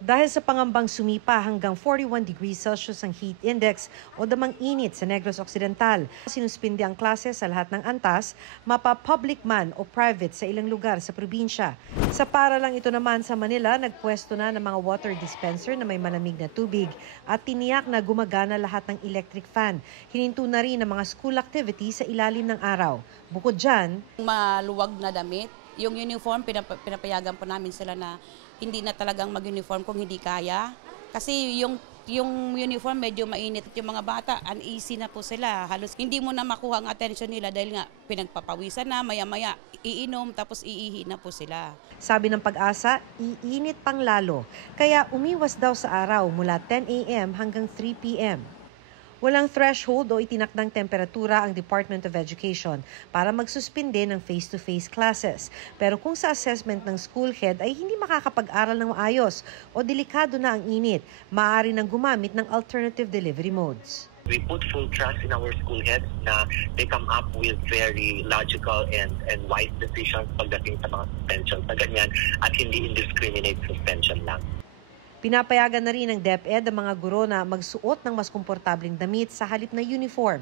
Dahil sa pangambang sumipa hanggang 41 degrees Celsius ang heat index o damang init sa Negros Occidental, sinuspindi ang klase sa lahat ng antas, mapa-public man o private sa ilang lugar sa probinsya. Sa paralang ito naman sa Manila, nagpwesto na ng mga water dispenser na may malamig na tubig at tiniyak na gumagana lahat ng electric fan. Hininto na rin ang mga school activity sa ilalim ng araw. Bukod dyan, maluwag na damit. Yung uniform, pinapayagan po namin sila na hindi na talagang mag-uniform kung hindi kaya. Kasi yung uniform medyo mainit at yung mga bata, uneasy na po sila. Halos hindi mo na makuha ang attention nila dahil nga pinagpapawisan na, maya-maya iinom tapos iihi na po sila. Sabi ng Pag-asa, iinit pang lalo. Kaya umiwas daw sa araw mula 10 a.m. hanggang 3 p.m. Walang threshold o itinakdang temperatura ang Department of Education para magsuspinde ng face-to-face classes. Pero kung sa assessment ng school head ay hindi makakapag-aral ng maayos o delikado na ang init, maaari nang gumamit ng alternative delivery modes. We put full trust in our school heads na they come up with very logical and wise decisions pagdating sa mga suspension sa ganyan at hindi indiscriminate suspension lang. Pinapayagan na rin ng DepEd ang mga guro na magsuot ng mas komportableng damit sa halip na uniform.